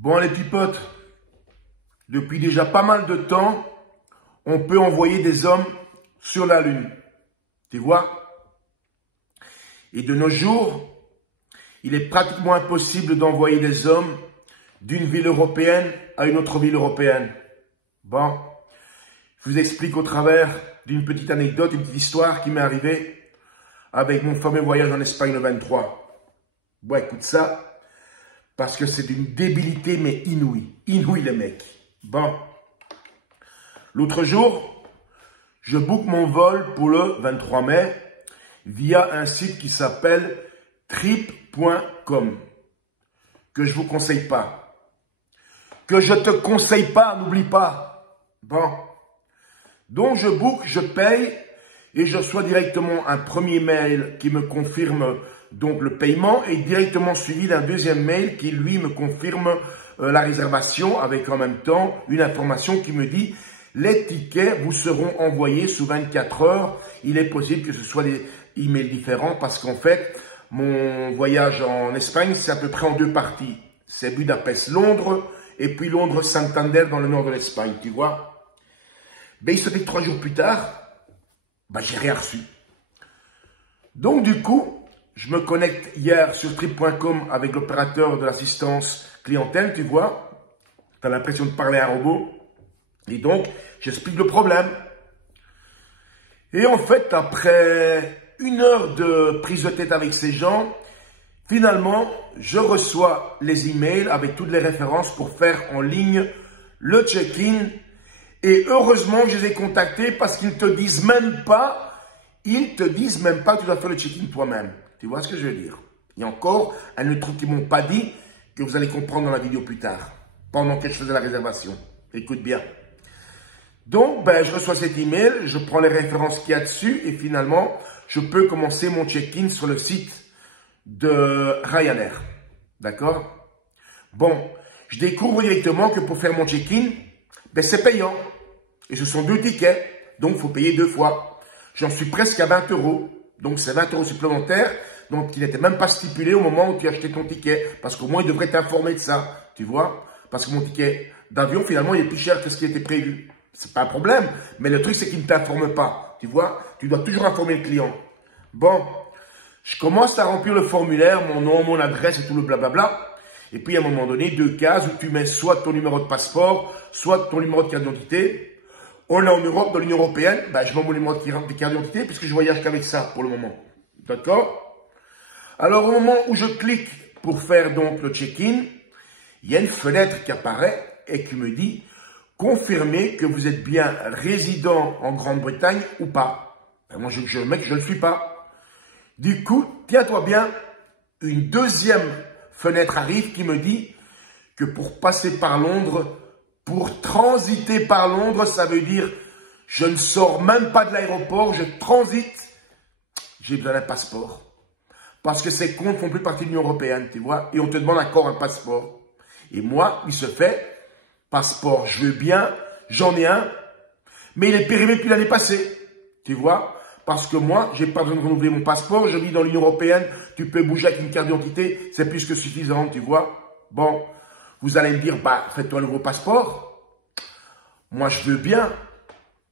Bon les petits potes, depuis déjà pas mal de temps, on peut envoyer des hommes sur la Lune. Tu vois? Et de nos jours, il est pratiquement impossible d'envoyer des hommes d'une ville européenne à une autre ville européenne. Bon, je vous explique au travers d'une petite anecdote, une petite histoire qui m'est arrivée avec mon fameux voyage en Espagne le 23. Bon, écoute ça, parce que c'est d'une débilité mais inouïe. Inouïe les mecs. Bon, l'autre jour, je book mon vol pour le 23 mai via un site qui s'appelle trip.com, que je vous conseille pas. Que je te conseille pas, n'oublie pas. Bon, donc je book, je paye et je reçois directement un premier mail qui me confirme donc le paiement et directement suivi d'un deuxième mail qui lui me confirme la réservation avec en même temps une information qui me dit les tickets vous seront envoyés sous 24 heures. Il est possible que ce soit des emails différents parce qu'en fait mon voyage en Espagne c'est à peu près en deux parties. C'est Budapest-Londres et puis Londres-Santander dans le nord de l'Espagne, tu vois. Ben, il se fait que 3 jours plus tard, ben, j'ai rien reçu. Donc du coup, je me connecte hier sur trip.com avec l'opérateur de l'assistance clientèle, tu vois. Tu as l'impression de parler à un robot. Et donc, j'explique le problème. Et en fait, après 1 heure de prise de tête avec ces gens, finalement, je reçois les emails avec toutes les références pour faire en ligne le check-in. Et heureusement que je les ai contactés parce qu'ils ne te disent même pas, que tu dois faire le check-in toi-même. Tu vois ce que je veux dire? Il y a encore un autre truc qu'ils ne m'ont pas dit que vous allez comprendre dans la vidéo plus tard, pendant que je faisais la réservation. Écoute bien. Donc, ben, je reçois cet email, je prends les références qu'il y a dessus et finalement, je peux commencer mon check-in sur le site de Ryanair. D'accord? Bon, je découvre directement que pour faire mon check-in, ben, c'est payant. Et ce sont 2 tickets, donc il faut payer 2 fois. J'en suis presque à 20 €. Donc c'est 20 € supplémentaires, donc qui n'était même pas stipulé au moment où tu achetais ton ticket. Parce qu'au moins, il devrait t'informer de ça, tu vois. Parce que mon ticket d'avion, finalement, il est plus cher que ce qui était prévu. C'est pas un problème, mais le truc, c'est qu'il ne t'informe pas, tu vois. Tu dois toujours informer le client. Bon, je commence à remplir le formulaire, mon nom, mon adresse et tout le blablabla. Et puis, à un moment donné, 2 cases où tu mets soit ton numéro de passeport, soit ton numéro de carte d'identité. On est en Europe, dans l'Union Européenne, ben, je mets mon numéro de carte d'identité puisque je voyage qu'avec ça pour le moment. D'accord? Alors, au moment où je clique pour faire donc le check-in, il y a une fenêtre qui apparaît et qui me dit « Confirmez que vous êtes bien résident en Grande-Bretagne ou pas. » Ben, moi, je ne le suis pas. Du coup, tiens-toi bien, une deuxième fenêtre arrive qui me dit que pour passer par Londres, pour transiter par Londres, ça veut dire je ne sors même pas de l'aéroport, je transite. J'ai besoin d'un passeport. Parce que ces comptes ne font plus partie de l'Union Européenne, tu vois. Et on te demande encore un passeport. Et moi, il se fait, passeport, je veux bien, j'en ai un, mais il est périmé depuis l'année passée, tu vois. Parce que moi, j'ai pas besoin de renouveler mon passeport, je vis dans l'Union Européenne, tu peux bouger avec une carte d'identité, c'est plus que suffisant, tu vois. Bon, vous allez me dire, bah, faites-toi un nouveau passeport. Moi, je veux bien,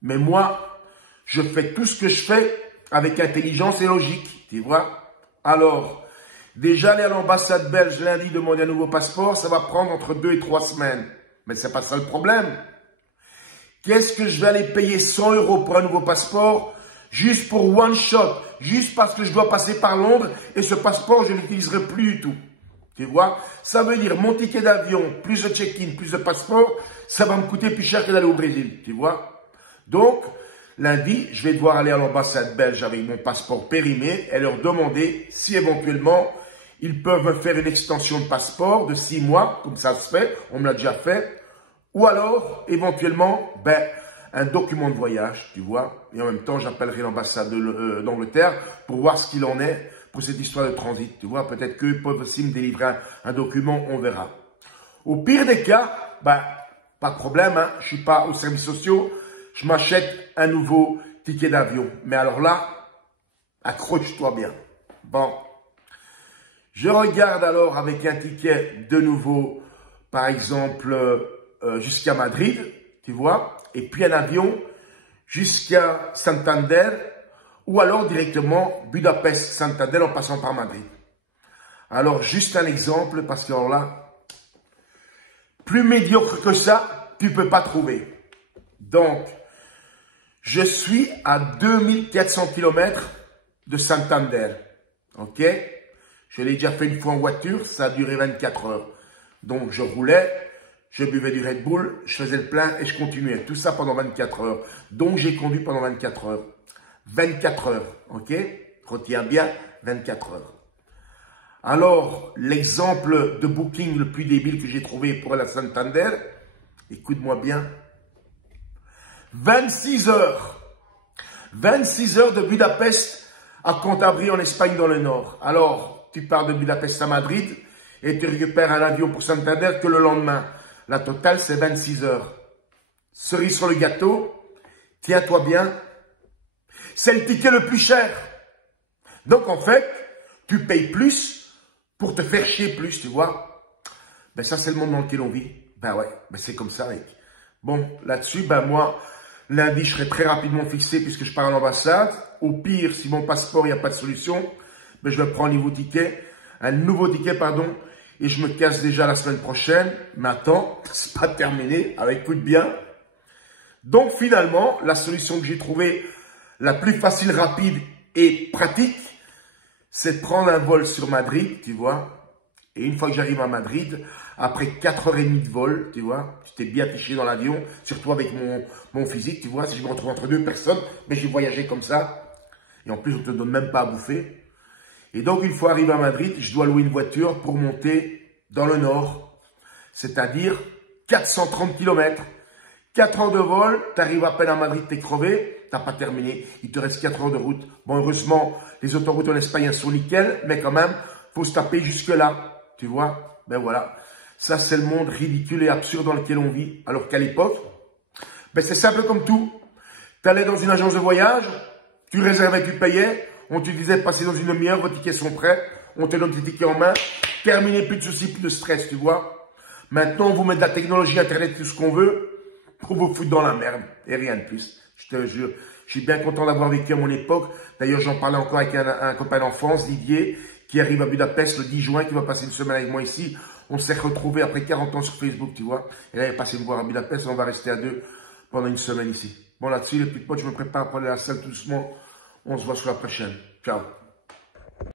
mais moi, je fais tout ce que je fais avec intelligence et logique, tu vois. Alors, déjà aller à l'ambassade belge lundi demander un nouveau passeport, ça va prendre entre 2 et 3 semaines. Mais c'est pas ça le problème. Qu'est-ce que je vais aller payer 100 € pour un nouveau passeport, juste pour one shot, juste parce que je dois passer par Londres et ce passeport, je ne l'utiliserai plus du tout. Tu vois, ça veut dire mon ticket d'avion, plus de check-in, plus de passeport, ça va me coûter plus cher que d'aller au Brésil, tu vois. Donc, lundi, je vais devoir aller à l'ambassade belge avec mon passeport périmé et leur demander si éventuellement ils peuvent me faire une extension de passeport de 6 mois, comme ça se fait, on me l'a déjà fait, ou alors, éventuellement, ben, un document de voyage, tu vois. Et en même temps, j'appellerai l'ambassade d'Angleterre pour voir ce qu'il en est pour cette histoire de transit, tu vois. Peut-être qu'eux peuvent aussi me délivrer un document, on verra. Au pire des cas, ben, pas de problème, hein, je suis pas aux services sociaux, je m'achète un nouveau ticket d'avion. Mais alors là, accroche-toi bien. Bon, je regarde alors avec un ticket de nouveau par exemple, jusqu'à Madrid, tu vois, et puis un avion jusqu'à Santander, ou alors directement Budapest-Santander en passant par Madrid. Alors, juste un exemple, parce que alors là, plus médiocre que ça, tu peux pas trouver. Donc, je suis à 2400 km de Santander. Ok? Je l'ai déjà fait une fois en voiture, ça a duré 24 heures. Donc, je roulais, je buvais du Red Bull, je faisais le plein et je continuais. Tout ça pendant 24 heures. Donc, j'ai conduit pendant 24 heures. 24 heures, ok? Retiens bien, 24 heures. Alors, l'exemple de booking le plus débile que j'ai trouvé pour la Santander, écoute-moi bien, 26 heures. 26 heures de Budapest à Cantabrie en Espagne dans le nord. Alors, tu pars de Budapest à Madrid et tu récupères un avion pour Santander que le lendemain. La totale, c'est 26 heures. Cerise sur le gâteau, tiens-toi bien, c'est le ticket le plus cher. Donc, en fait, tu payes plus pour te faire chier plus, tu vois. Ben, ça, c'est le monde dans lequel on vit. Ben ouais, ben c'est comme ça, mec. Bon, là-dessus, ben moi, lundi, je serai très rapidement fixé puisque je pars à l'ambassade. Au pire, si mon passeport, il n'y a pas de solution, ben je vais prendre un nouveau ticket, pardon, et je me casse déjà la semaine prochaine. Mais attends, c'est pas terminé, avec écoute bien. Donc, finalement, la solution que j'ai trouvée, la plus facile, rapide et pratique, c'est de prendre un vol sur Madrid, tu vois. Et une fois que j'arrive à Madrid, après 4h30 de vol, tu vois, tu t'es bien fiché dans l'avion, surtout avec mon physique, tu vois, si je me retrouve entre deux personnes, mais j'ai voyagé comme ça. Et en plus, on ne te donne même pas à bouffer. Et donc, une fois arrivé à Madrid, je dois louer une voiture pour monter dans le nord. C'est-à-dire 430 km. 4 heures de vol, tu arrives à peine à Madrid, t'es crevé, t'as pas terminé. Il te reste 4 heures de route. Bon, heureusement, les autoroutes en Espagne, elles sont nickel, mais quand même, faut se taper jusque-là. Tu vois? Ben voilà. Ça, c'est le monde ridicule et absurde dans lequel on vit. Alors qu'à l'époque, ben c'est simple comme tout. Tu allais dans une agence de voyage, tu réservais, tu payais, on te disait passer dans une demi-heure, vos tickets sont prêts, on te donne tes tickets en main, terminé, plus de soucis, plus de stress, tu vois. Maintenant, on vous met de la technologie, Internet, tout ce qu'on veut, pour vous foutre dans la merde, et rien de plus. Je te jure, je suis bien content d'avoir vécu à mon époque. D'ailleurs, j'en parlais encore avec un copain d'enfance, Didier, qui arrive à Budapest le 10 juin, qui va passer une semaine avec moi ici. On s'est retrouvés après 40 ans sur Facebook, tu vois. Et là, il est passé me voir à Budapest, on va rester à deux pendant une semaine ici. Bon, là-dessus, les petits potes, je me prépare pour aller à la salle tout doucement. On se voit sur la prochaine. Ciao.